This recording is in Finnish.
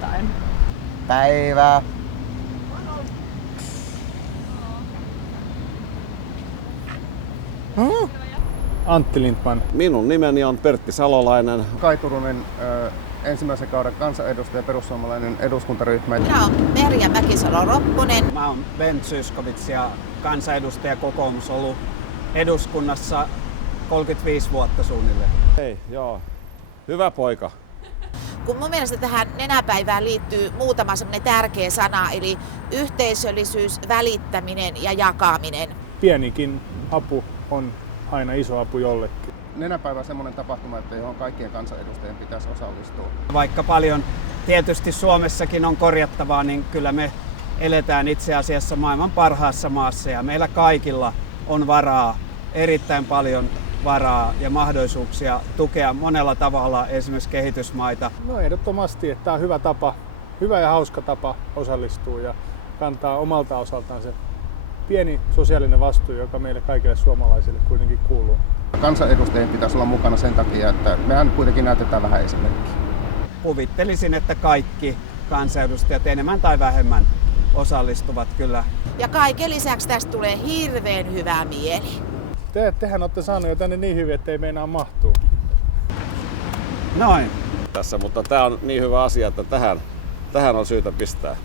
aloittaen. Päivää. Antti Lindman. Minun nimeni on Pertti Salolainen. Kai Turunen, ensimmäisen kauden kansanedustaja, perussuomalainen eduskuntaryhmä. Minä olen Merja Mäkisalo-Ropponen. Mä oon Ben Zyskowicz ja kansanedustaja kokoomus ollut eduskunnassa 35 vuotta suunnilleen. Hei, joo. Hyvä poika. Kun mun mielestä tähän nenäpäivään liittyy muutama semmoinen tärkeä sana, eli yhteisöllisyys, välittäminen ja jakaminen. Pienikin apu on aina iso apu jollekin. Nenäpäivä on semmoinen tapahtuma, että johon kaikkien kansanedustajien pitäisi osallistua. Vaikka paljon tietysti Suomessakin on korjattavaa, niin kyllä me eletään itse asiassa maailman parhaassa maassa ja meillä kaikilla on varaa, erittäin paljon varaa ja mahdollisuuksia tukea monella tavalla esimerkiksi kehitysmaita. No ehdottomasti, että tämä on hyvä tapa, hyvä ja hauska tapa osallistua ja kantaa omalta osaltaan se pieni sosiaalinen vastuu, joka meille kaikille suomalaisille kuitenkin kuuluu. Kansanedustajien pitäisi olla mukana sen takia, että mehän kuitenkin näytetään vähän esimerkkiä. Kuvittelisin, että kaikki kansanedustajat enemmän tai vähemmän osallistuvat kyllä. Ja kaiken lisäksi tästä tulee hirveän hyvä mieli. Tehän olette saaneet jo tänne niin hyvin, ettei meinaa mahtuu. Noin. Tässä, mutta tämä on niin hyvä asia, että tähän on syytä pistää.